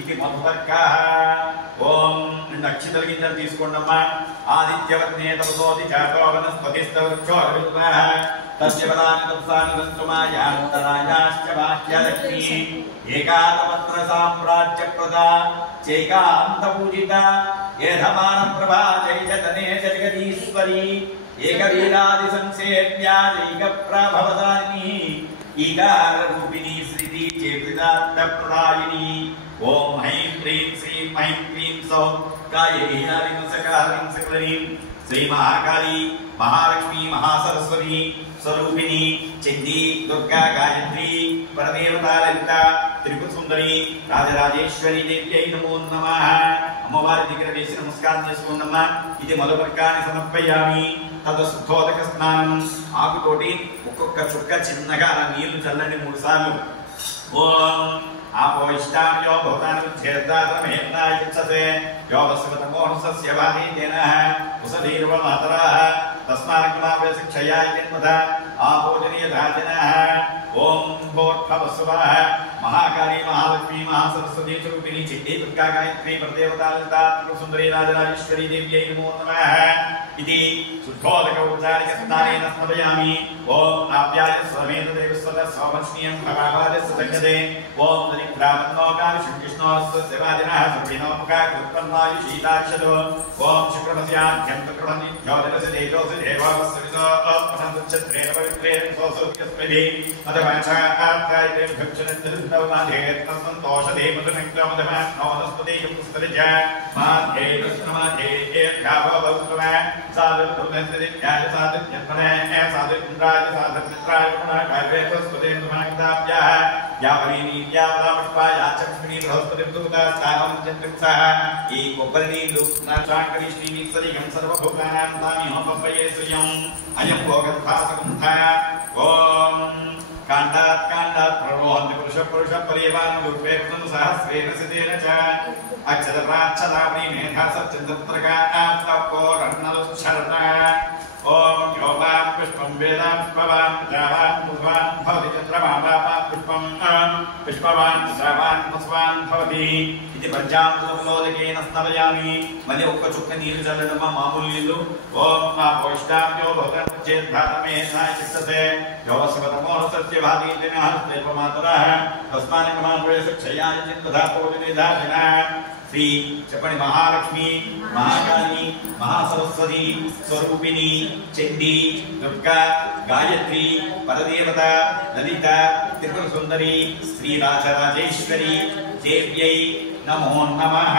ఇది మధుపర్కాః. ఓం అక్షితల గింజలు తీసుకోండమ్మా. ఆదిత్యవర్ణే తపసోది జాతో వనస్పతిస్తవృక్షోర్విద్వాః తస్య పదాని తప్సాని తంతుమాయాంతరాయాశ్చ బాహ్యలక్ష్మీ ఏకాతపత్ర సామ్రాజ్యప్రదా చైకాంతపూజిత ఏధమాన ప్రభా చైతనే జగదీశ్వరీ ఏకవీరాది సంసేవ్యా ఏకప్రభవదాని ఈగార రూపిణీ శ్రీతి చేతిదాత్త ప్రదాయిని. ఓం హ్రీం హ్రీం శ్రీం హ్రీం క్లీం సౌ కాయేన సకారం సకలరీం శ్రీ మహాకాళీ మహాలక్ష్మీ మహాసరస్వతి స్వరూపిణి చండీ దుర్గా గాయత్రి పరదేవత లలిత త్రిపుర సుందరి రాజరాజేశ్వరి దేవ్యై నమో నమః. అమ్మవారి దగ్గర వేసి నమస్కారం చేసుకోండమ్మా. ఇది మధుపర్కాన్ని సమర్పయామి. తదశుద్ధోదక స్నానం ఆకుతోటి ఒక్కొక్క చుక్క చిన్నగా నీళ్లు చల్లండి 3 సార్లు. ఓం ఆపోయిష్టాన్యో భూతానుచ్ఛేదాతమేన్నాయుచ్చతే యో వస్వతమోహసస్య వాహీతేనః ఉసధీర్వమాతరాః తస్మాన్కమావేశక్షయాయ జన్మథ ఆపోజనీయధాజనః. ఓం భోర్భవస్వః మహాకాళీ మహాలక్ష్మీ మహాసరస్వతీ స్వరూపిణి చండీ దుర్గా గాయత్రి పరదేవతా లలితా త్రిపుర సుందరీ రాజరాజేశ్వరీ దేవ్యై నమో నమః. ఇది శుద్ధోదక ఉపచారిక స్నానేన స్మరయామి. ఓం ఆప్యాయ స్వమేత దేవస్వత స్వభక్ష్ణీయం భగవాదస్య సంగతే. ఓం దరిద్రావన్నోకాలి శ్రీకృష్ణోస్త శివాదినః సర్వినోముఖా కృత్పన్నాయు శీతాక్షతో. ఓం శుక్రమస్యాధ్యంతకృణి యోజనసి దేజోసి దేవావస్సవితో అపనందుచ్ఛత్రేణ పవిత్రేణ సోసోక్యస్మిది మదవాచార్థాయతే భక్షణందరున్నవమాధేత్తం సంతోషదే మధునంక్రమదమానోదస్పదేయం పుస్తరిజ మాధే కృష్ణమాధే ఏర్ఘావవౌత్రమ సాధుర్భుగంతరిజ్ఞాయ సాధుజ్ఞత్మనే సాధుర్మిత్రాయ సాధుర్మిత్రాయ గుణాకార్యేతస్పదేందుమాగ్దాభ్యాః యావరీని యావలాపుష్పాయాచక్ష్మిని బృహస్పతిర్దుఃఖాస్థానం చంద్రిసః. ఈ కొబ్బరి నీళ్లు నాచాంకరి శ్రీనిత్సరిగం సర్వభూతానాం తామిహం పంపయే శ్రియం అయం భోగద్భాసకుంఠ. ఓం కాండాత్ కాండాత్ ప్రరోహంతి పురుష పురుష పరివారం రూపేణ సహస్రేణ సితేన చ అక్షరరాక్షరావణి మేధా సత్యంద్రప్రకాశకోరణలుశ్చరత. ఓం యోగాం పుష్పం వేదాం పుష్పవాన్ జావాన్ పుష్పాన్ భవతి చంద్రమాపాపాత్ పుష్పం పుష్పవాన్ శ్రవాన్ పుష్పాన్ భవతి. ఇది పంచామృతోదకేన స్మరయామి. మళ్ళీ ఒక్క చుక్క నీళ్లు చల్లడమ్మా, మామూలు నీళ్లు. ఓం ఆపోయిష్టాన్యో భూతానుచ్ఛేదాతమేనాయ చిత్తతే యో వస్వతమోహసస్య వాహీతేనః స్వల్పమాతరః తస్మాన్కమావేశక్షయాయ జన్మథ ఆపోజనీయధాజనః. శ్రీ చెప్పండి మహాలక్ష్మి మహాకాళి మహాసరస్వతి స్వరూపిణి చండీ దుర్గా గాయత్రి పరదేవత లలిత త్రిపుర సుందరి శ్రీ రాజరాజేశ్వరి దేవ్యై నమో నమః.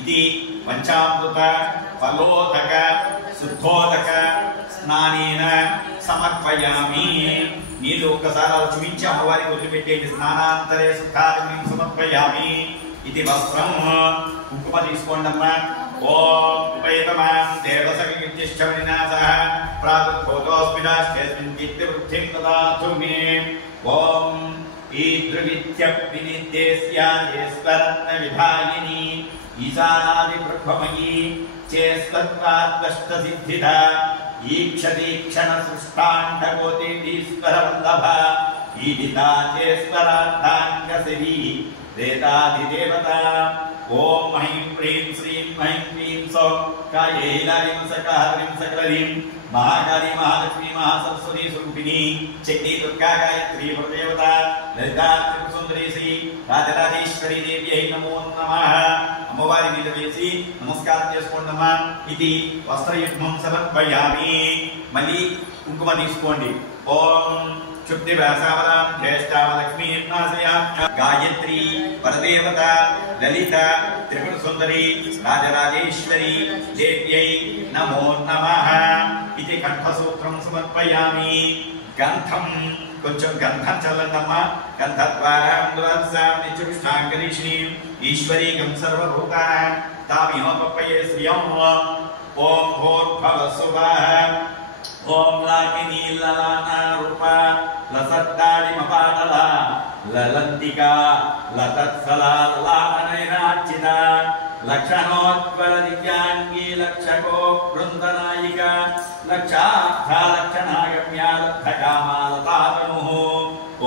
ఇది పంచామృత ఫలోదక శుద్ధోదక స్నానేన సమర్పయామి. నీళ్ళు ఒక్కసారి అలా చూపించి అమ్మవారికి వదిలిపెట్టేది. స్నానాంతరే శుద్ధాగ్నిం సమర్పయామి. ఇది వస్త్రం కుంకుమ తీసుకోండమ్మా. ఓం ఉపేతమాం దేవసకీర్తిష్టవినాశః ప్రాతఃభూతోస్మిదాస్మిన్ కీర్తివృద్ధిం దదాతు మే. ఓం ఈదృవిత్య వినిద్యేస్యాయేశ్వరత్న విధాయిని ఈశానాది బ్రహ్మమయీ చేస్వత్వాత్మష్ట సిద్ధిద ఈక్షదీక్షణ సృష్టాండకోటీశ్వర వల్లభ ఈదితాచేశ్వరార్థాంగసిరి దేవత. ఓం హ్రీం హ్రీం శ్రీం హ్రీం క్లీం సౌ కాయేన సకలరీం మహాకాళీ మహాలక్ష్మీ మహాసరస్వతీ స్వరూపిణి చండీ దుర్గా గాయత్రి పరదేవత లలితా త్రిపుర సుందరీ శ్రీ రాజరాజేశ్వరి దేవ్యై నమో నమః. అమ్మవారి మీద వేసి నమస్కారం చేసుకోండమ్మా. ఇది వస్త్రయుగ్మం సమర్పయామి. మళ్ళీ కుంకుమ తీసుకోండి. ఓం క్షుప్తి వ్యాసావదాం జ్యేష్ఠావలక్ష్మీ గాయత్రి పరదేవత లలిత త్రిపుర సుందరి రాజరాజేశ్వరి దేవ్యై నమో నమః. ఇది కంఠసూత్రం సమర్పయామి. గంధం కొంచెం గంధం చల్లండమ్మా. గంధద్వారాం నిత్యుష్టాంగరీషిణీం ఈశ్వరీగం సర్వభూతానాం తామిహం పప్పయే శ్రియం. ఓం భోర్భవస్వః. ఓం లాకినీ లలానా రూప లసత్తాడిమపాటల లలంతిక లతత్సలా లాపనైరార్చిత లక్షణోత్పల దివ్యాంగీ లక్షకో బృందనాయిక లక్షార్థలక్షణాగమ్యా లబ్ధకామాలతాతనుః.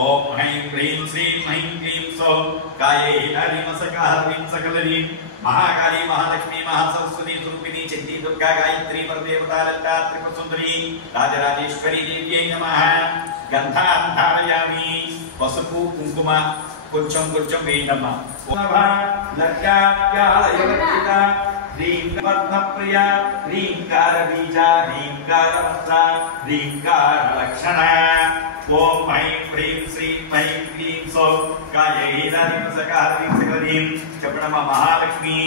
ఓం హ్రీం హ్రీం శ్రీం హ్రీం క్లీం సౌ కాయేన ह्रीं सकलरीं महाकाली महालक्ष्मी महासरस्वती स्वरूपिणी चंडी दुर्गा गायत्री परदेवता ललिता त्रिपुरसुंदरी राजराजेश्वरी देव्यै नमः। गंधान् धारयामि पसुपु कुंकुम కొంచెం కొంచెం వేయండమ్మా। ह्रींवर्धप्रिय ह्रींकार बीज ह्रींकार मंत्र ह्रींकार लक्षण ओम ऐं ह्रीं श्रीं ऐं क्लीं सौः कायैलानिंसकारीं चपणम महालक्ष्मी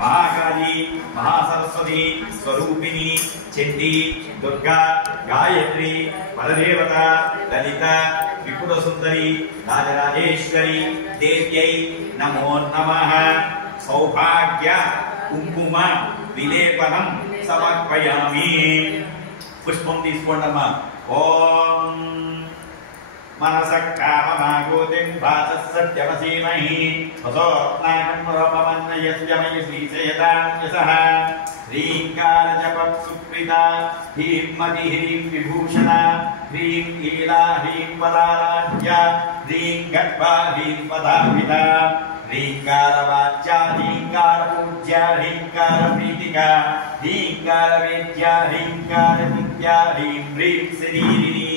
महाकाली महासरस्वती स्वरूपिणी चंडी दुर्गा गायत्री परदेवता ललिता त्रिपुरसुंदरी राजराजेश्वरी देव्यै नमो नमः। सौभाग्य कुंकुम विलेपनम समर्पयामि। पुष्पं तीసుకోండమ్మా। ओम मनसः काममागोतिं भासः सत्यमसीमहि वसोत्नाकं रोपमन्नयस्य मयि श्रीचयदान्यसः। ह्रींकार जप सुप्रीता ह्रीं मति ह्रीं विभूषण ह्रीं लीला ह्रीं पदाराध्य ह्रीं गड्भा ह्रीं पदाभिता ह्रींकार वाच्या ह्रींकार पूज्या ह्रींकार प्रीतिका ह्रींकार वेद्या ह्रींकार नित्या ह्रीं ह्रीं शरीरिणी।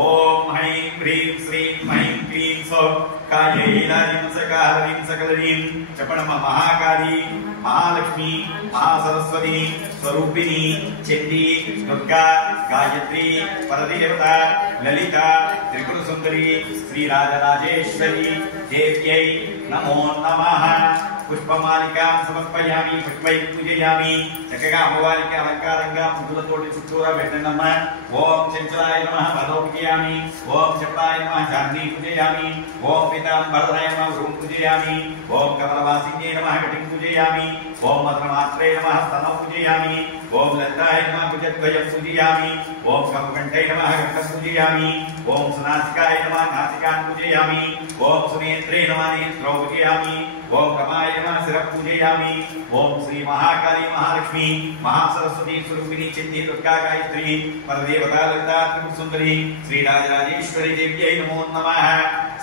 ओम ऐं ह्रीं श्रीं ऐं क्लीं सौः कायैलानिंसकारीं सकलरीं चपणम महाकाली महालक्ष्मी महासरस्वती स्वरूपिणी चंडी दुर्गा गायत्री परदेवता ललिता त्रिपुरसुंदरी श्रीराजराजेश्वरी देव्यै नमो नमः। पुष्पमालिकां समर्पयामि पुष्पैः पूजयामि। చక్కగా అమ్మవారికి అలంకారంగా ముగ్గులతోటి చుట్టూరా పెట్టండమ్మా। ఓం చంచలాయ నమః పదో పూజయామి ఓం చపలాయ నమః చాందీ పూజయామి ఓం పీతాంబరాయ నమః వృం పూజయామి ఓం కమలవాసిన్యై నమః కటిం పూజయామి ఓం మధురమాత్రే నమః స్తనం పూజయామి ఓం లలితాయ నమః భుజద్వయం పూజయామి ఓం కమకంఠై నమః కంఠం పూజయామి ఓం సునాసికాయ నమః నాసికాం పూజయామి ఓం సునేత్రే నమః నేత్రౌ పూజయామి ఓం కమాయ నమః శిరః పూజయామి ఓం శ్రీ మహాకాళీ మహాలక్ష్మి महासरस्वती स्वरूपिणी चंडी दुर्गा गायत्री परदेवता ललिता त्रिपुरसुंदरी श्रीराजराजेश्वरी देव्यै नमो नमः।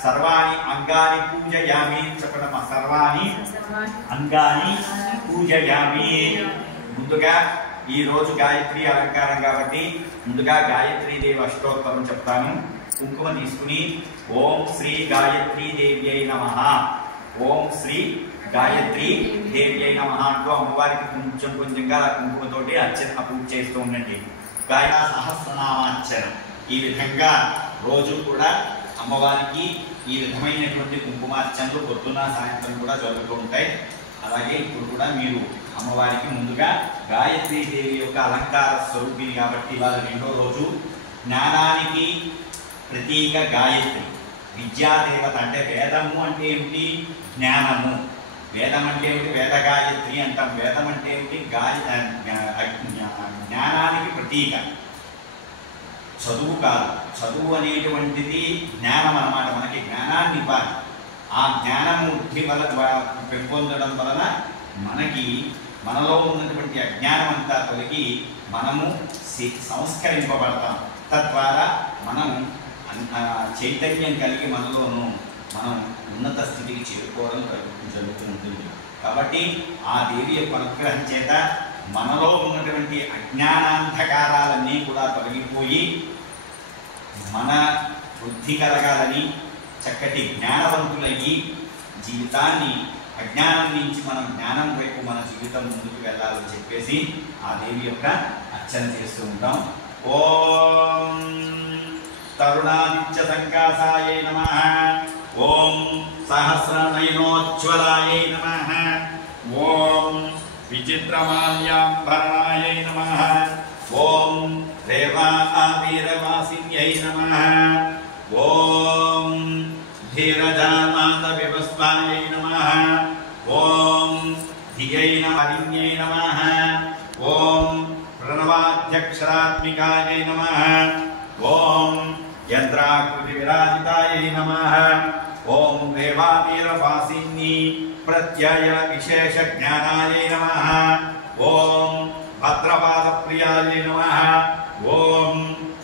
सर्वाणि अंगानि पूजयामि चपणम सर्वाणि अंगानि पूजयामि। ముందుగా ఈ రోజు గాయత్రి అలంకారం కాబట్టి ముందుగా గాయత్రీ దేవి అష్టోత్తరం చెప్తాను। కుంకుమ తీసుకుని ఓం శ్రీ గాయత్రీ దేవ్యై నమః ఓం శ్రీ గాయత్రి దేవ్యై నమః అంటూ అమ్మవారికి కొంచెం కొంచెంగా కుంకుమతోటి అర్చన పూజ చేస్తూ ఉండండి। గాయత్రీ సహస్రనామార్చన ఈ విధంగా రోజు కూడా అమ్మవారికి ఈ విధమైనటువంటి కుంకుమార్చనలు పొద్దున సాయంత్రం కూడా జరుగుతూ ఉంటాయి। అలాగే ఇప్పుడు కూడా మీరు అమ్మవారికి ముందుగా గాయత్రీ దేవి యొక్క అలంకార స్వరూపిణి కాబట్టి ఇవాళ రెండో రోజు జ్ఞానానికి ప్రతీక గాయత్రి విద్యాదేవత అంటే వేదము అంటే ఏమిటి జ్ఞానము వేదం అంటే ఏమిటి వేద గాయత్రి అంటాం వేదం అంటే ఏమిటి జ్ఞానానికి ప్రతీక చదువు కాదు చదువు అనేటువంటిది జ్ఞానం అన్నమాట మనకి జ్ఞానాన్ని ఇవ్వాలి ఆ జ్ఞానము వృద్ధి వల్ల పెంపొందడం వలన మనకి మనలో ఉన్నటువంటి అజ్ఞానం అంతా తొలగి మనము సంస్కరింపబడతాం తద్వారా మనం చైతన్యం కలిగి మనలోనూ మనం ఉన్నత స్థితికి చేరుకోవడం జరుగుతూ ఉంటుంది కాబట్టి ఆ దేవి యొక్క అనుగ్రహం చేత మనలో ఉన్నటువంటి అజ్ఞానాంధకారాలన్నీ కూడా తొలగిపోయి మన వృద్ధి కలగాలని చక్కటి జ్ఞానవంతులయ్యి జీవితాన్ని అజ్ఞానం నుంచి మనం జ్ఞానం వైపు మన జీవితం ముందుకు వెళ్ళాలని చెప్పేసి ఆ దేవి యొక్క అర్చన చేస్తూ ఉంటాం। ఓం తరుణాదిత్య సంకాసాయై నమః ఓం సహస్రనయనోజ్వలాయై నమః ఓం విచిత్రమాల్యాంబరణాయై నమః ఓం రేవావీరవాసిన్యై నమః ఓం ధీరజామాతవిభస్మాయై నమః ఓం ధియై నమః నమః ఓం ప్రణవాధ్యక్షరాత్మికాయై నమః ఓం యంత్రాకృతి విరాజితాయై నమః ఓం రేవావీరవాసిన్యై ప్రత్యయ విశేష జ్ఞానాయై నమః ఓం భద్రపాద ప్రియాయై నమః ఓం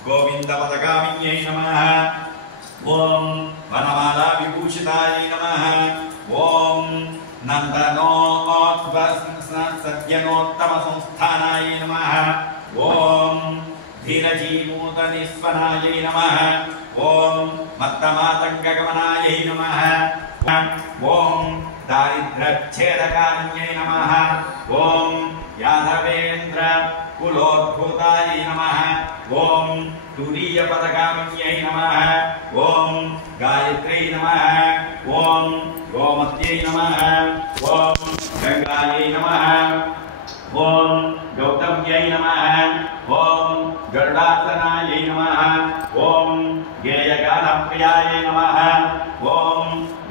గోవింద పదగామిన్యై నమః ఓం వనమాలా విభూషితాయై నమః ఓం नन्दनोत्तमसंस्थानाय नमः ॐ धीरजीमूतनिस्वनाय नमः ॐ मत्तमातङ्गगमनाय नमः ॐ दारिद्र्यच्छेदकारिण्यै नमः ॐ यादवेन्द्र कुलोद्भूताय नमः ॐ तुरीयपदगामिन्यै नमः ॐ गायत्र्यै नमः ॐ गोमत्यै नमः ॐ गंगायै नमः ॐ गौतम्यै नमः ॐ गरुडासनायै नमः ॐ गेयगानप्रियाय नमः ॐ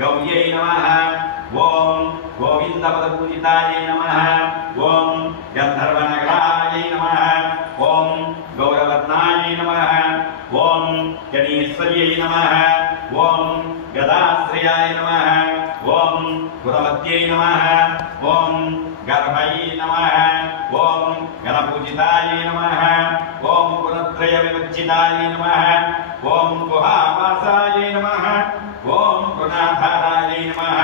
गौर्यै नमः ॐ गोविन्दपदपूजिताय नमः ॐ गन्धर्वनगराय नमः ॐ गौरवर्णाय नमः ॐ गणेश्वर्यै नमः ॐ गदाश्रयाय नमः ॐ गुरवत्यै नमः ॐ गर्भयै नमः ॐ गणपूजिताय नमः ॐ गुणत्रयविवर्जिताय नमः ॐ गुहावासाय नमः ॐ गुणाधाराय नमः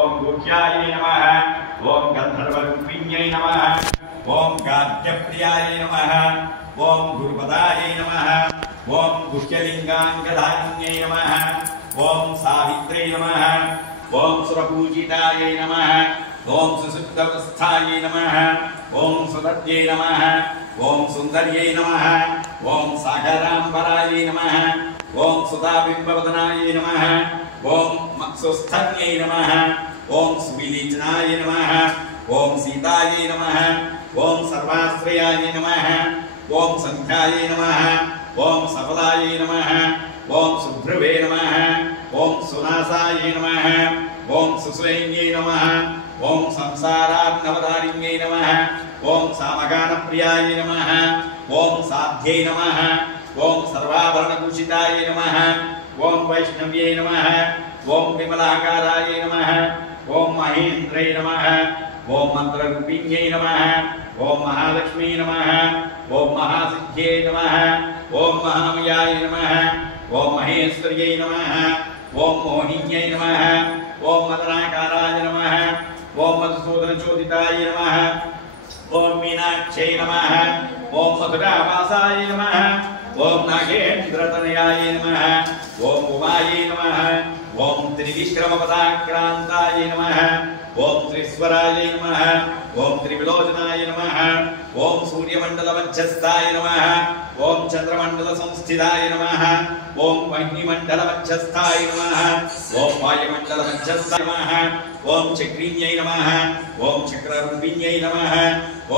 ॐ गुह्याय नमः ॐ गन्धर्वरूपिण्यै नमः ॐ गाद्यप्रियाय नमः ॐ गुरुपदाय नमः ॐ गुह्यलिङ्गाङ्गधारिण्यै नमः ॐ सावित्र्यै नमः ॐ सुरपूजिताय नमः ॐ सुसुप्तवस्थायै नमः ॐ सुदत्यै नमः ॐ सुन्दर्यै नमः ॐ सागराम्बराय नमः ॐ सुधाबिम्बवदनाय नमः ॐ सुस्थन्यै नमः ॐ सुविलीचनाय नमः ॐ सीतायै नमः ॐ सर्वाश्रयाय नमः ॐ सन्ध्यायै नमः ॐ सफलाय नमः ॐ सुभ्रुवे नमः ॐ सुनासाय नमः ॐ सुसैन्यै नमः ॐ संसारार्णवधारिण्यै नमः ॐ सामगानप्रियाय नमः ॐ साध्यै नमः ॐ सर्वाभरणभूषिताय नमः ॐ वैष्णव्यै नमः ॐ विमलाकाराय नमः ॐ महेन्द्रै नमः ॐ मन्त्ररूपिण्यै नमः ॐ महालक्ष्मी नमः ॐ महासिद्ध्यै नमः ॐ महामयाय नमः ॐ महेश्वर्यै नमः ॐ मोहिन्यै नमः ॐ मदनाकाराय नमः ॐ मधुसूदनचोदिताय नमः ॐ मीनाक्षै नमः ॐ मधुरावासाय नमः ॐ नागेन्द्रतनयाय नमः ॐ उमायै नमः ॐ त्रिविक्रमपदाक्रान्ताय नमः ॐ त्रिस्वराय नमः ॐ त्रिविलोचनाय नमः ॐ सूर्यमण्डलमध्यस्थाय नमः ॐ चन्द्रमण्डलसंस्थिताय नमः ॐ अग्निमण्डलमध्यस्थाय नमः ॐ वायुमण्डलमध्यस्थाय नमः ॐ चक्रीण्यै नमः ॐ चक्ररूपिण्यै नमः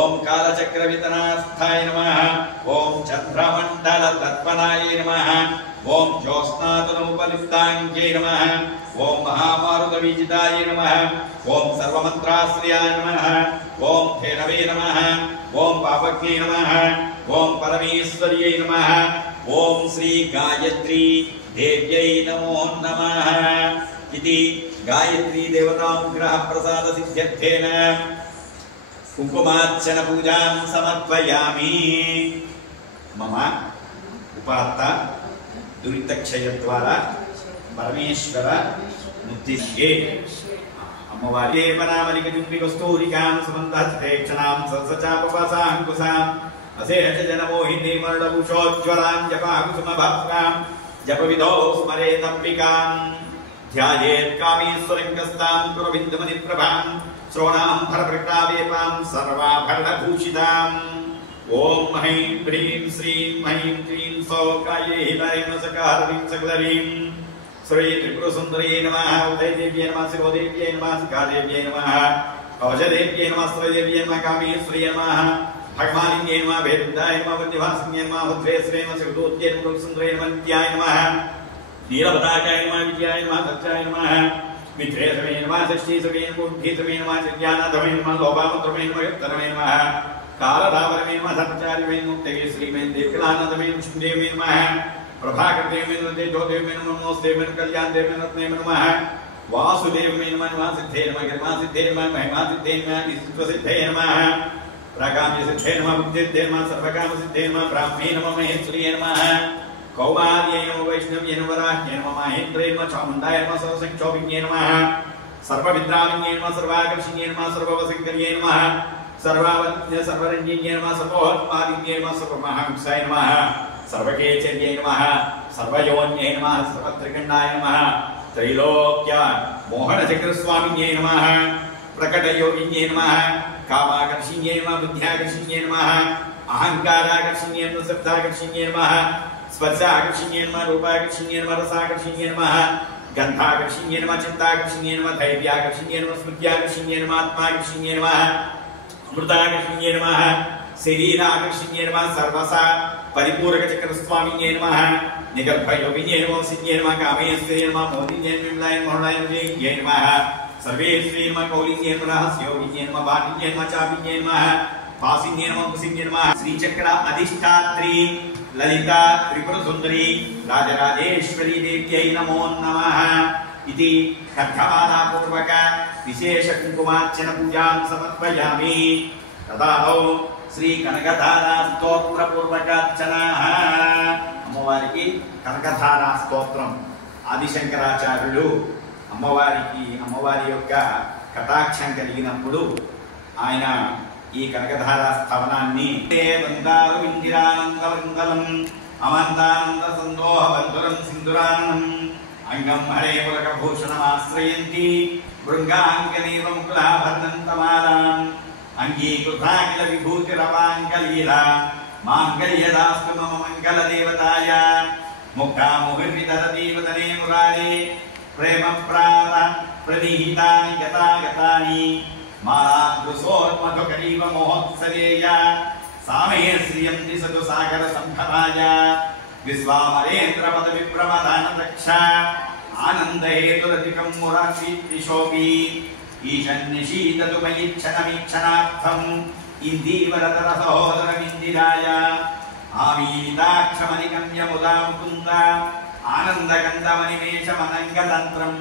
ॐ कालचक्रवितनास्थाय नमः ॐ चन्द्रमण्डलतत्पनाय नमः ॐ ज्योत्स्नातनोपलिप्ताङ्ग्यै नमः ॐ महामारुतवीजिताय नमः ॐ सर्वमन्त्राश्रयाय नमः ॐ धेनवे नमः ॐ पापज्ञै नमः ॐ परमेश्वर्यै नमः ॐ श्री गायत्री देव्यै नमो नमः इति गायत्री देवतानुग्रह प्रसाद सिद्ध्यर्थेन कुङ्कुमार्चन पूजां समर्पयामि। मम उपात्त दुरितक्षयद्वारा परमेश्वर मुक्तिगे अम्मवार्ये परामलिकजुम्बिकस्तूरिकां सुमन्तहस्तेक्षणां सरसचापवासाङ्कुशाम् असेहच जनमोहिनी मरणभूषोज्ज्वलां जपाकुसुमभास्वां जपविधौ स्मरेदम्बिकां ध्यायेत् कामेश्वरङ्कस्तां कुरविन्दमणिप्रभां श्रोणां फलप्रकावेपां सर्वाभरणभूषिताम् ॐ ह्रीं ह्रीं श्रीं ह्रीं क्लीं सौकाये हिलाय सकारवीं सकलवीं श्री त्रिपुरसुन्दर्यै नमः उदयदेव्यै नमः शिरोदेव्यै नमः सिकादेव्यै नमः कवचदेव्यै नमः स्त्रदेव्यै नमः कामेश्वर्यै नमः भगवानिन्यै नमः भेदुद्धाय नमः वन्यवासिन्यै नमः भद्रेश्वर्यै नमः शिवदूत्यै नमः सुन्दर्यै नमः नित्याय नमः नीलपताकाय नमः विद्याय नमः सत्याय नमः मित्रेशवे नमः षष्ठीशवे नमः बुद्धिशवे नमः चिज्ञानाधवे नमः लोभामत्रवे नमः युक्तरवे नमः कालधावरवे नमः धर्मचारिवे नमः मुक्तवे श्रीमेन देवकलानंदवे विष्णुदेवे नमः प्रभाकरदेवे नमः तेजोदेवे नमः नमोस्तेवे नमः कल्याणदेवे नमः वासुदेवे नमः वासिद्धे नमः गिरिमासिद्धे नमः महिमासिद्धे नमः विश्वसिद्धे नमः प्राकाम्यसिद्धे नमः बुद्धिसिद्धे नमः सर्वकामसिद्धे नमः ब्राह्मे नमः महेश्वर्ये नमः कौमार्ये नमः वैष्णव्ये नमः वराह्ये नमः महेन्द्रे नमः चामुण्डाय नमः सरसंक्षोभिन्ये नमः सर्वविद्राविण्ये नमः सर्वाकर्षिण्ये नमः सर्ववसङ्कर्ये नमः सर्वावन्य सर्वरञ्जिन्ये नमः सर्वोत्पादिन्ये नमः सर्वमहांसाय नमः सर्वकेचर्ये नमः सर्वयोन्ये नमः सर्वत्रिकण्डाय नमः त्रैलोक्य मोहनचक्रस्वामिन्ये नमः प्रकटयोगिन्ये नमः कामाकर्षिण्ये नमः बुद्ध्याकर्षिण्ये नमः अहंकाराकर्षिण्ये नमः शब्दाकर्षिण्ये नमः स्पर्शाकर्षिण्ये नमः रूपाकर्षिण्ये नमः रसाकर्षिण्ये नमः गन्धाकर्षिण्ये नमः चित्ताकर्षिण्ये नमः धैर्याकर्षिण्ये नमः स्मृत्याकर्षिण्ये नमः आत्माकर्षिण्ये नमः अमृताकर्षिण्ये नमः शरीराकर्षिण्ये नमः सर्वसा परिपूरकचक्रस्वामिन्ये नमः निगर्भयोगिन्ये नमः सिद्ध्ये नमः कामेश्वर्ये नमः मोदिन्ये विमलाय मोहनाय नमः सर्वेश्वरी नमः कौलिन्ये नमः रहस्योगिन्ये नमः भाटिन्ये नमः चापिन्ये नमः पासिन्ये नमः कुसिन्ये नमः श्रीचक्र अधिष्ठात्री ललिता त्रिपुरसुन्दरी राजराजेश्वरी देव्यै नमो नमः इति कथमालापूर्वक विशेष कुङ्कुमार्चन पूजां समर्पयामि। तदाहौ श्री कनकधारा स्तोत्र पूर्वकार्चनाः అమ్మవారికి కనకధార స్తోత్రం ఆదిశంకరాచార్యులు అమ్మవారి యొక్క కటాక్షం కలిగినప్పుడు ఆయన ఈ కనకధార స్థవనాన్ని బంగారు ఇందిరానంద వందలం అమంతానంద సందోహ బంధురం సింధురానం అంగం హరే పులక భూషణమాశ్రయంతి భృంగాంగనీవ ముకులాభర్ణంతమాలాం అంగీకృతాఖిల విభూతిరవాంగలీలా మాంగళ్యదాస్తు మమ మంగళ దేవతాయ ముఖాముహిర్విదరదీవదనే మురారే ప్రేమ ప్రాణ ప్రనిహితాని గతాగతాని మాలాదృశోర్మధుకరీవ మహోత్సవేయ సామే శ్రియంతి సదు సాగర సంభవాయ విశ్వామరేంద్ర పద విప్రమదాన దక్ష ఆనందహేతురధికం మురాశీషోపి ఈశన్నిషీదతు మయిక్షణమీక్షణార్థం ఇందీవరతర సహోదరమిందిరాయ ఆమీతాక్షమనిగమ్య ముదా ముకుంద ఆనందగంధమనిమేషమనంగతంత్రం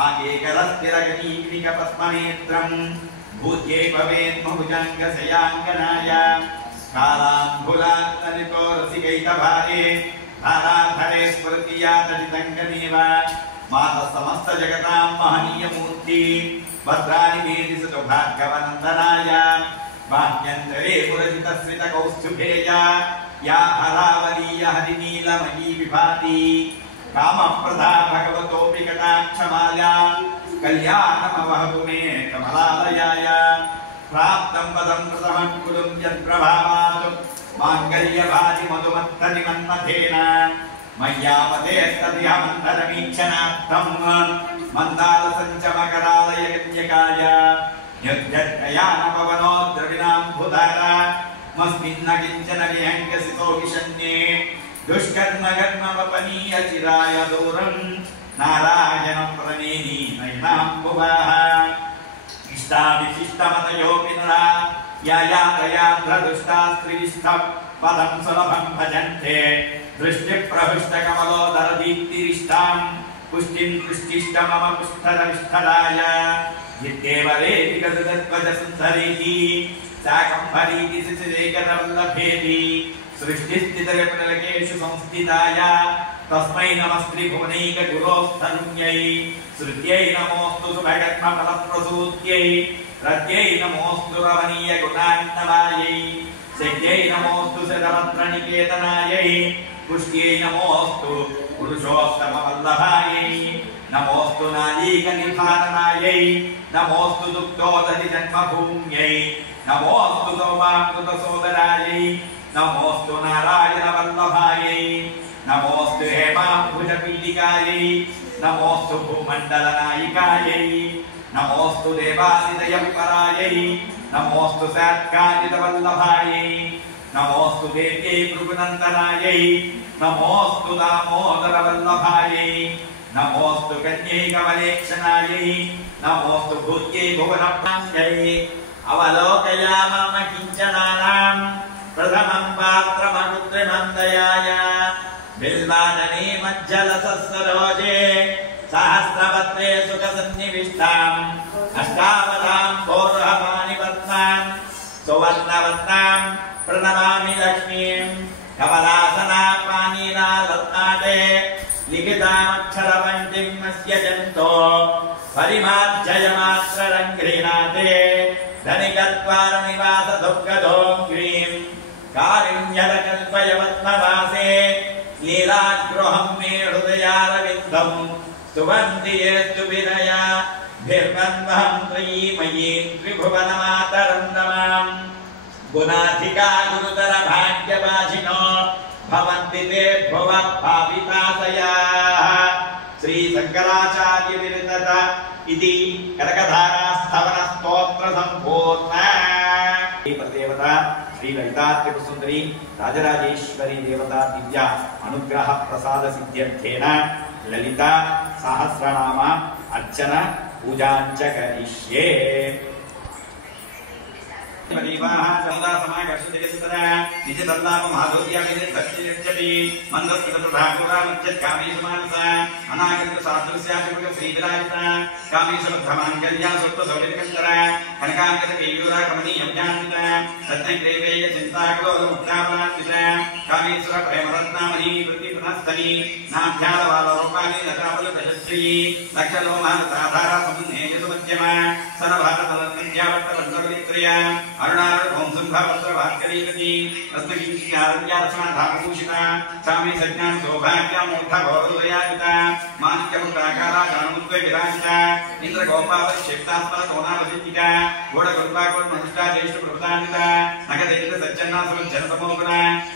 ఆకేకరస్థిరగణీకృక పద్మనేత్రం భూత్యై భవేన్మభుజంగశయాంగనాయ కాలాంబులాత్తనితో రసికైతభారే ధారాధరే స్ఫురతియాతడితంగనేవ మాత సమస్త జగతాం మహనీయమూర్తి భద్రాని మేధి సతు భార్గవనందనాయ బాహ్యంతరే పురజితస్మిత కౌస్తుభేయ యా హరావలీయ హరినీలమయీ విభాతి కామప్రదా భగవతోపి కటాక్షమాలా కళ్యాణమవహతు మే కమలాలయాయ ప్రాప్తం పదం ప్రథమం కులం యత్ప్రభావాత్ మాంగళ్యభాజి మధుమత్తని మన్మథేన మయ్యాపదేస్తదిహ మందరమీక్షణార్థం మందాల సంచమకరాలయ గత్యకాయ యజ్ఞయానపవనో ద్రవిణాంబుధార మస్మిన్న కించన విహంగసితో విషన్యే దుష్కర్మగర్మవపనీయ చిరాయ దూరం నారాయణం ప్రణేని నయనాంబువాః ఇష్టావిశిష్టమతయోపి నరా యాయాదయాద్రదుష్టాస్త్రివిష్ట పదం సులభం భజంతే దృష్టిప్రహృష్టకమలోదర దీప్తిరిష్టాం పుష్టిం పుష్టిష్ట మమ పుష్ఠరవిష్ఠరాయ జిత్తేవరేతి గదుగద్వజ సుందరేతి శాకంభరీతి శిశిరేకరవల్లభేతి సృష్టిస్థితయపనలకేషు సంస్థితాయ తస్మై నమస్త్రీ భువనైక గురోస్తనున్యై శృత్యై నమోస్తు సుభగత్మ ఫలప్రసూత్యై రత్యై నమోస్తు రమణీయ గుణాన్నవాయై శక్త్యై నమోస్తు శతమంత్రనికేతనాయై పుష్ట్యై నమోస్తు పురుషోత్తమ వల్లభాయై నమోస్తు నాలీక నిధారణాయై నమోస్తు దుగ్ధోదరి జన్మభూమ్యై నమోస్తు సౌమామృత సోదరాయై నమోస్తు నారాయణ వల్లభాయై నమోస్తు హేమాంబుజ పీఠికాయై నమోస్తు భూమండల నాయికాయై నమోస్తు దేవాదిదయపరాయై నమోస్తు సాత్కారిత వల్లభాయై నమోస్తు దేవ్యై భృగునందనాయై నమోస్తు దామోదర వల్లభాయై నమోస్తు కన్యై కమలేక్షణాయై నమోస్తు భూత్యై భువనప్రాంగై అవలోకయామమ కించనానాం ప్రథమం పాత్రమరుద్రమందయాయ బిల్వాననే మజ్జలసరోజే సహస్రపత్రే సుఖసన్నివిష్టాం అష్టావధాం పౌర్హమాని పద్మాం సువర్ణవత్నాం ప్రణమామి లక్ష్మీం కమలాసనా పానీలాలత్నాదే లిఖితామక్షరపంక్తిం అస్య జంతో పరిమార్జ सहस्रं गृह्णाते धनिकद्वार निवास दुःखदों क्रीं कारिण्यकल्पयवत्नवासे लीलागृहं मे हृदयारविन्दं स्तुवन्ति येस्तु विनया भिर्मन्वहं त्रियीमयीं त्रिभुवनमातरं नमाम् गुणाधिका गुरुतर भाग्यवासिनो भवन्ति ते भुवः पाविताशयाः श्री शंकराचार्य विरचित इति कनकधारा स्तवन स्तोत्र संपूर्ण देवता श्री ललिता त्रिपुरसुंदरी राजराजेश्वरी देवता दिव्या अनुग्रह प्रसाद सिद्ध्यर्थेन ललिता सहस्रनाम अर्चना पूजांच करिष्ये अरुणारुण ओम संभावत्र भास्करीपति रत्नकीर्तिकारण्यारचना धामभूषिता स्वामी सज्ञान सौभाग्य मूर्धा भवदुदयाजिता मानिक्यमुद्राकारा कारणमुद्व विराजिता इंद्र गोपाल क्षेत्रास्पद कोणावधिका घोड़ गुरुपाकोट मनुष्टा ज्येष्ठ प्रभुतान्विता नगदेन्द्र सज्जन्ना सुवज्जन तमोगुण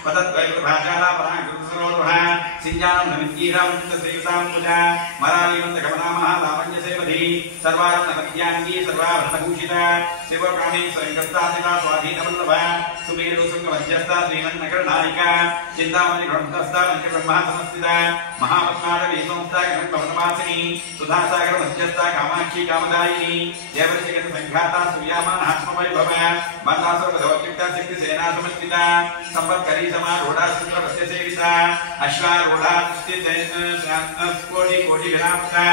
पदद्वैत भाषाला परां गुरुसरोरुहा सिंजानं नमितीरा वंचित श्रीयुतां पूजा मरालीवंत गमनामः लावण्य सेवधी सर्वारं नमज्ञानगी सर्वाभरणभूषिता शिवप्राणी स्वयंकर्तादिका स्वाधीनवल्लभ सुमेरु सुंगमध्यस्था श्रीमन्नगरनायिका चिंतामणि ब्रह्मस्था पंचब्रह्मा समस्थिता महापद्माडवी संस्था गणपवनवासिनी सुधासागर मध्यस्था कामाक्षी कामदायिनी देवशेखर संघाता सूर्यामान आत्मवैभव बंदासुर भगवत्युक्ता शक्ति सेना समस्थिता संवत्करी समारूढ़ा सूत्र प्रत्यसेविता अश्वारूढ़ा स्थित कोटि कोटि विनामता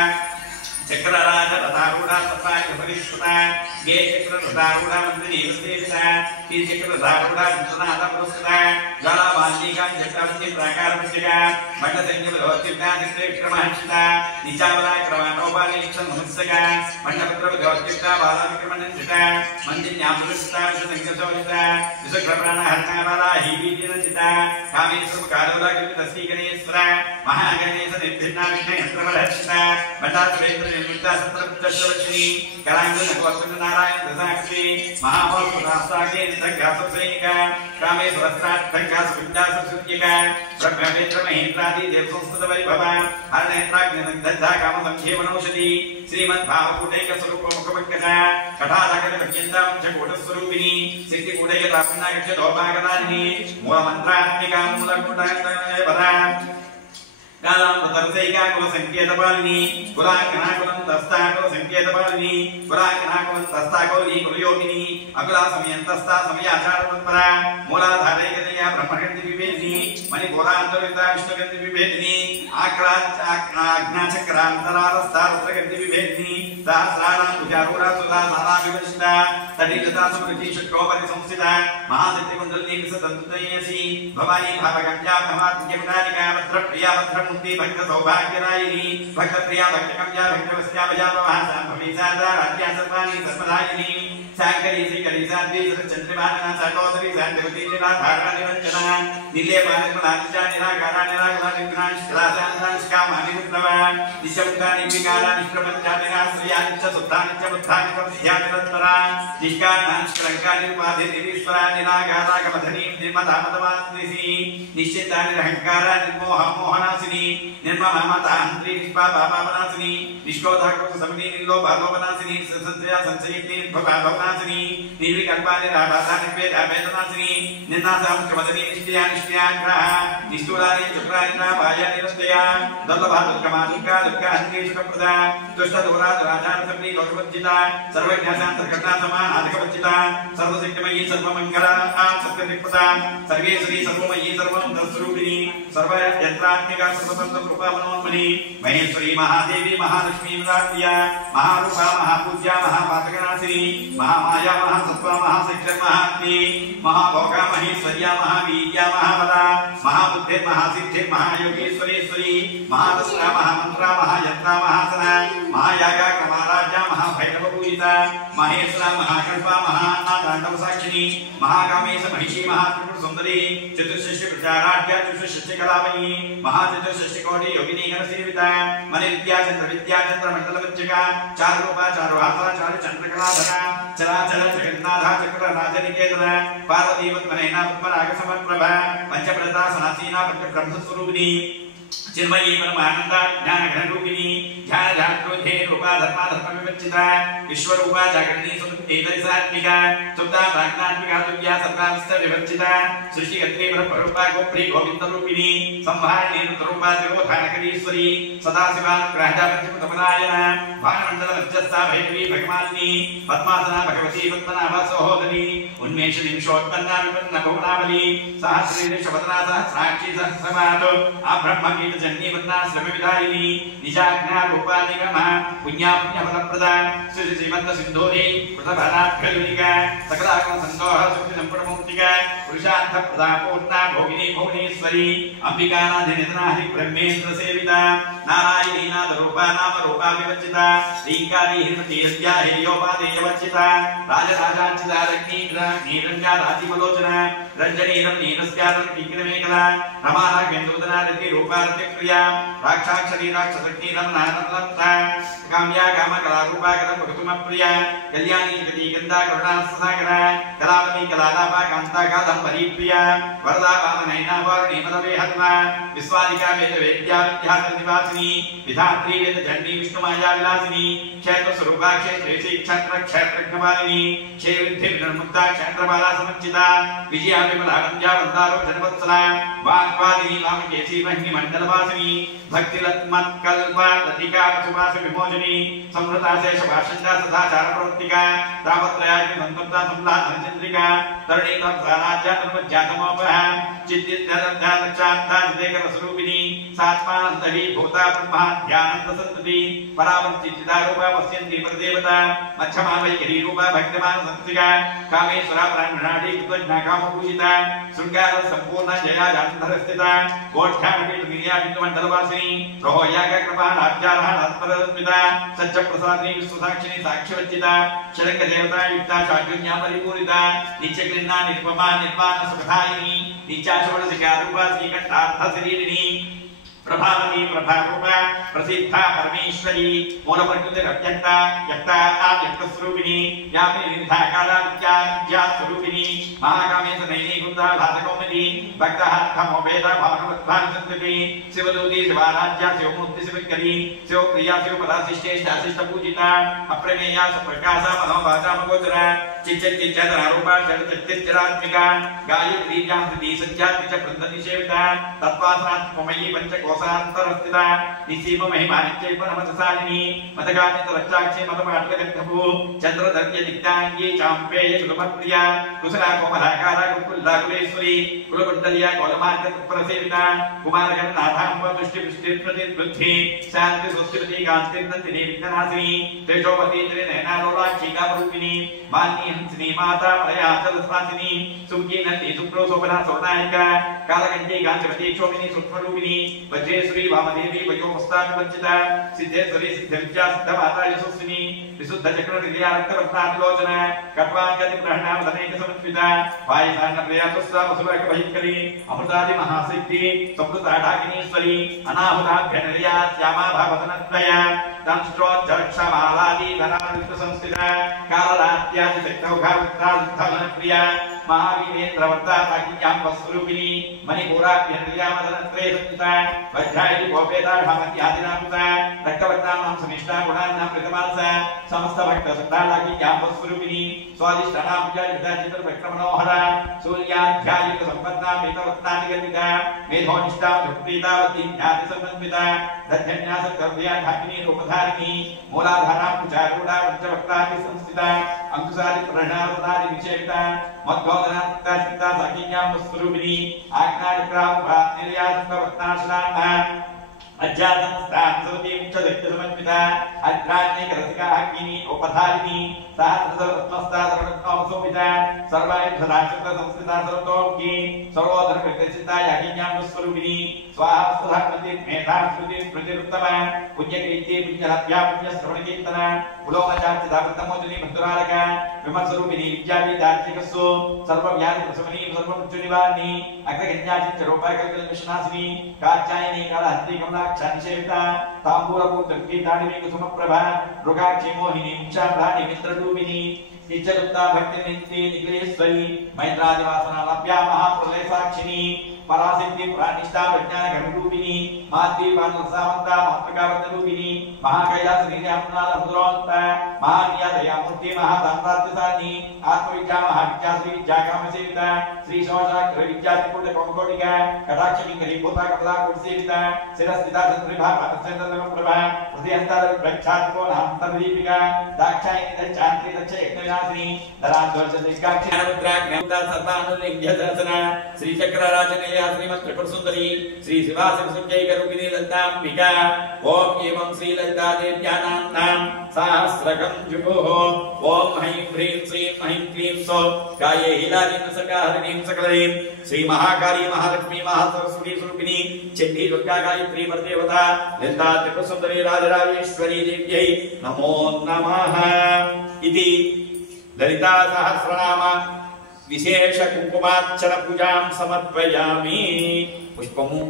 चक्रराज रथारूढ़ा तथाय परिष्कृता गे चक्र रथारूढ़ा मंत्री विशेषता ती चक्र रथारूढ़ा विश्वनाथ पुरस्कृता ज्वाला बालिका जटावती प्राकार पुस्तिका मंड सैन्य भगवत्युक्ता चित्रे विक्रमहर्षिता निचावला क्रमानोपालेक्षण नमस्का मंडपत्र भगवत्युक्ता बाला विक्रमनंदिता मंदिन्यामृष्टा विश्वसंकर्षोजिता विश्वक्रप्राण हरणावाला हीवीर्यनंदिता कामेश्वर कालोला कृतस्तीगणेश्वर महागणेश निर्भिन्ना विघ्न यंत्रवरहर्षिता मंडासुरेन्द्र निर्मिता सत्रपुत्रश्रवक्षिणी करांगन भगवत्पन्न नारायण दशाक्षी महाभौसुरास्तागे निधग्रासुसैनिका कामेश्वरस्त्रार्थंगास विद्यासुसुत्यका ब्रह्मेन्द्र महेन्द्रादि देवसंस्कृत वैभव हरणेन्द्राग्निदग्धा कामसंक्षेपणौषधि श्रीमद्भावकूटैक स्वरूप मुखपङ्कजा कठाधकट भक्ष्यन्तां च कूटस्वरूपिणी शक्तिकूटैकतापन्नागच्छ लोपागदानिनी मूलमन्त्रात्मिका मूलकूटान्तवरा कालां तर्सैका कुल संकेतपालिनी कुलाकना कुलं तस्ता कुल संकेतपालिनी कुलाकना कुलं तस्ता कुली कुलयोगिनी अकुला समयंतस्ता समयाचार तत्परा मूलाधारैकतया ब्रह्मगंधि विभेदिनी मणिकोलान्तरिता विष्णुगंधि विभेदिनी आग्नाचक्रान्तरारस्तारत्रगंधि विभेदिनी सहस्राणां भुजारूढा सुधा सारा विवशिता तटिलता सुमृति शुक्रोपरि संस्थिता महाशक्तिकुण्डलिनी विसतन्तयसि भवानी भावगम्या भवात्मज्ञानिका भद्रप्रिया भद्रमुक्ति भक्त सौभाग्यदायिनी भक्तप्रिया भक्तकम्या भक्तवस्या भजापमहासा भविसादा राज्या सर्वाणि सर्वदायिनी सागरी श्रीकरी साध्वी चंद्रभाना साकोदरी साध्यवती निराधारा निरंजना निलेपानिर्मलादिजा निराकारा निराकला निग्रहांश्रासांश्कामानि मुक्तवा निशब्दानि विकारा निष्प्रपञ्चादिना श्रियानिच्च सुद्धानिच्च बुद्धानि कमध्यानिरत्तरा निष्कारांश्कलङ्कानि उपाधिनिरीश्वरा निराकारा कमधनीं निर्मतामतमास्त्रिसि निश्चिता निरहङ्कारा निर्मोह मोहनासिनी निर्मममता हन्त्री निष्पापापापनासिनी निष्कोधाकृत समनी निर्लोभालोपनासिनी ससंत्रया संसयिनी भवनासिनी निर्विकल्पानि राभासानि वेदावेदनासिनी निर्नासां कमदनी निष्ठया निष्ठयाग्रह निष्ठुरानि चक्रानि राभायानि रस्तया दल्लभा दुर्गमा दुर्गा दुर्गा हन्त्री सुखप्रदा दुष्टदूरा दुराचार सबली लोकवज्जिता सर्वज्ञासान्तर्गता समानाधिकवज्जिता सर्वशक्तिमयी सर्वमङ्गला सत्यनिष्पदा सर्वेश्वरी सर्वमयी सर्वमन्त्रस्वरूपिणी सर्वयन्त्रात्मिका सर्वतन्त्र रूपावनोन्मणि महेश्वरी महादेवी महालक्ष्मी विराज्या महारूपा महापूज्या महापातकनाशिनी महामाया महासत्त्वा महाशक्तिर् महात्मी महाभोगा महेश्वर्या महावीर्या महाबला महाबुद्धिर् महासिद्धिर् महायोगेश्वरेश्वरी महादस्रा महामन्त्रा महायन्त्रा महासना महायागा क्रमाराज्या महाभैरवपूजिता पूजिता महेश्वरा महाकल्पा महातांडव साक्षिणी महाकामेश महिषी महात्रिपुर सुंदरी चतुष्षष्टि प्रचाराढ्या चतुष्षष्टि कलामयी महाचतुष्षष्टि कोटि योगिनी गण सेविता मणि विद्याचंद्र मंडल वच्चिका चार रूपा चार हासा चार चंद्रकलाधरा चराचर जगन्नाथा चक्र राजनिकेतन पार्वती पद्मनयना पद्मराग समप्रभा पंचप्रदा सनासीना पंचब्रह्म स्वरूपिणी चिन्मयी परमानंदा ज्ञान घन रूपिणी ध्यान ध्यात्रोधे रूपा धर्मा धर्म विवच्चिता विश्वरूपा जागरणी सुमतेजसात्मिका सुप्ता प्राज्ञात्मिका तुल्या सर्वांस्त विवच्चिता सृष्टि गत्री पररूपा गोप्री गोविंद रूपिणी संहारिणी रूपा तिरोधानकरीश्वरी सदाशिवानुग्रहजा पंचप्रतपदायना भानुमंडल मध्यस्था भैरवी भगवानी पद्मासना भगवती पद्मनाभा सहोदरी उन्मेष निमिषोत्पन्ना विपन्न बहुनावली सहस्रेण शवदना सहस्राक्षी सहस्रपाद आब्रह्म गीत जन्नी वन्ना श्रवविदायिनी निजाज्ञा रूपानिगम पुण्यापुण्यफलप्रदा श्री श्रीमंत सिंधोरी कृतभराभ्ययुनिका सकलागम संदोह सुखि संपणमूर्तिका पुरुषार्थ प्रदा पूर्णा भोगिनी भुवनेश्वरी अंबिकानाधिनिधना हरि ब्रह्मेन्द्र सेविता नारायणी नाद रूपा नाम रूपा विवच्चिता रींकारी हिरण्यती यस्या हेयोपादेयवच्चिता राजराजार्चिता रत्नीरंगा राजीवलोचना रंजनीरं नीरस्यारं टीकिरमेकला रमा राघवेन्द्रोदना रति रूपा रति प्रिया राक्षाक्षरी राक्षसक्नीरं नानलंता काम्या कामकला रूपा कलम भगतुम प्रिया कल्याणी जगती गंधा करुणा ससागरा कलावती कलालापा कांता कादंबरी प्रिया वरदा वामनयना वारुणी मदवे हत्वा विश्वादिका वेद वेद्या विद्याधर निवासिनी विधात्री वेद जननी विष्णुमाया विलासिनी क्षेत्र स्वरूपा क्षेत्रेशी क्षेत्र क्षेत्रज्ञपालिनी क्षेत्रिद्धि विनिर्मुक्ता क्षेत्रबाला समच्चिता विजया विमला वंद्या वंदारो जनवत्सला वाग्वादिनी वामकेशी महिनी मंडलवासिनी भक्तिरत्मत्कल्पा लतिका सुभाष विमोचनी समृता शेष भाषंडा सदाचार प्रवर्तिका तावत्रयाग्नि संतप्ता संलास चंद्रिका तरणीं साराज्या तन्मज्जातमोपह चित्तित्यदक्षान्ता जितेकर स्वरूपिणी सात्मानंदही भूता ब्रह्मा ध्यानंद संतति परावर्ति चिदारूपा पश्यन्ति परदेवता मच्छमा वैखरी रूपा भक्तमान संसिका कामेश्वरा प्राणनाडी कृतज्ञा कामपूजिता शृंगार संपूर्ण जया जानधर स्थिता गोष्ठापीठ विनया बिंदुमंडलवासिनी रोहयाग कृपा राज्यारह नात्परस्मिता सच्च प्रसादिनी विश्वसाक्षिणी साक्षिवच्चिता शरंग देवता युक्ता शाज्ञा परिपूरिता नित्यकृष्णा निरुपमा निर्वाण सुखदायिनी नित्याशोण सिकारूपा श्रीकंठार्थ शरीरिणी प्रभावती प्रभारूपा प्रसिद्धा परमेश्वरी मूल प्रकृति व्यक्ता व्यक्ता आव्यक्त स्वरूपिणी व्यापी विविधा कालाविद्या विद्या स्वरूपिणी महाकामेश नैनी गुंदा भातकौमुदी भक्तः खमोपेद भागवद्भान संतति शिवदूती शिवाराज्या शिवमूर्ति शिवकरी शिवप्रिया शिवपदाशिष्टे शाशिष्ट पूजिता अप्रमेया सुप्रकाशा मनोभाषा मगोचरा चिच्चिच्चिच्चर रूपा जगच्चिच्चिरात्मिका गायत्री जांस्ति सज्जात्मिक वृंदनिषेविता तत्वासनात्मयी पंचकोशान्तरस्थिता निसीम महिमा नित्यैपनमतसालिनी मतगामित रक्षाक्षे मतपाटकदग्धभू चंद्रदर्य दिक्तांगी चांपेय सुलभप्रिया कुशला कोमलाकारा कुकुल्लाकुलेश्वरी कुलकुंडलिया कोलमार्ग तत्परसेविता कुमारगन्नाथांब तुष्टि पुष्टि प्रतिवृद्धि शांति सुस्थिति कांतिर्नन्दिनी विघ्ननाशिनी तेजोवती त्रिनयनालोलाक्षी कामरूपिणी मान्नी हंसिनी माता मलयाचलस्वासिनी सुमुखी नन्दी सुप्रोसोपना सोनायिका कालकंठी कांचवती क्षोभिनी सुस्वरूपिणी वज्रेश्वरी वामदेवी वयोमुस्ताभिवच्चिता सिद्धेश्वरी सिद्धविद्या सिद्धमाता यशस्विनी विशुद्ध चक्र निलया रक्तरत्नातिलोचना कट्वांगति प्रहणावधनेक समन्विता वायुसान्न प्रियातुस्सा वसुरक भयंकरी अमृतादि महासिद्धि समृताढाकिनीश्वरी अनाहुताभ्यनिलया श्यामा भावतनत्वया तंष्ट्रोज्जक्षमालादि धरादित्य संस्थिता कालरात्यादि शक्तौघावृत्ताधमनप्रिया महावीरेन्द्रवर्ता ताकिन्यां वस्वरूपिणी मणिपुराभ्यनिलया मदनत्रय संस्थिता वज्रायि गोपेताढामत्यादिनामुता रक्तवर्णानां समिष्टा गुणानां प्रथमांसा समस्त भक्त सुताकिन्यां वस्वरूपिणी स्वादिष्टानां पूजा चित्र विक्रमणोहरा सूर्याध्यायुक्त संपन्ना वेदवत्तादिगर्भिता मेधोनिष्ठा भक्तितावती ज्ञाति समन्विता दध्यन्यास कर्मया ढाकिनी रूपधारिणी मूलाधारा पूजारूढ़ा पंचवक्तादि संस्थिता अंकुशादि प्रणावतादि निषेविता मध्वोदनात्ता चित्ता साकिन्यां वस्वरूपिणी आज्ञादिक्राम भातनिलया संवत्ताश्रान्ना अज्जातं स्थानसवतीं च दक्षसमन्विता अज्ञान्यकरसिकाग्नि उपधारिणी सहस्ररत्नस्तादरणोपशोभिता सर्वायुधराक्षिता संस्कृता सर्वतोऽग्नि सर्वोधर्मकृतचित्ता याज्ञां स्वरूपिणी स्वाहा सुधामति मेधा श्रुति स्मृतिरुत्तमा पुण्यकीर्ति पुण्यलभ्या पुण्यश्रवणकीर्तन पुलोमचार्चितावृतमोचनी भक्तुरालक विमर्शरूपिणी विद्याविदार्चिकस्सु सर्वव्याधिप्रशमनी सर्वमृत्युनिवारिणी अग्रगण्याचिच्चरोपाकल्पविश्नाशिनी कात्यायनी कालहस्ती कमलाक्षानिषेविता ताम्बूलपूर्तकीर्तानिनी कुसुमप्रभा मृगाक्षी मोहिनी मुक्षाभ्राणि मित्ररूपिणी नित्यलुप्ता भक्तिनित्ये निग्रहेश्वरी मैत्रादिवासना लभ्या महाप्रलय साक्षिणी परासिद्धि प्राणिष्ठा प्रज्ञान घनरूपिणी माद्वीपानुसावंता महत्प्रकावरूपिणी महाकैलास नील्यापनाल मुद्रोंता महानिया दयामूर्ति महासाम्राज्यसानी आत्मविद्या महाविद्या श्री विद्याकामसेविता श्री शौचाग्र विद्यात्रिपुट कंकोटिका कटाक्षमिंगली भूता कमला कुलसेविता शिरस्थिता चंद्रिभा भातचंद्रप्रभा हृदयस्तर प्रख्यातको नामतदीपिका दाक्षायनी दक्षांत्री दक्ष यज्ञविनाशिनी धराध्वजदिक्काक्षी रुद्राग्निता सर्वानुलिंग्यदर्शना श्री चक्रराजने श्रीमत् त्रिपुर सुंदरी श्री शिवासिक सुजयकरूपिणी ललितांबिका ओम एवं श्री ललिता देव्यानां नाम सहस्रकं जुगोः ओम ह्रीं ह्रीं श्रीं ह्रीं क्लीं सौ काये हिलालीं सकाहरिणीं सकलरीं श्री महाकाली महालक्ष्मी महासरस्वती स्वरूपिणी चंडी दुर्गा गायत्री परदेवता ललिता त्रिपुर सुंदरी राजराजेश्वरी देव्यै नमो नमः इति ललिता सहस्रनाम विशेष कुंकुमार्चन पूजां समर्पयामि पुष्पमु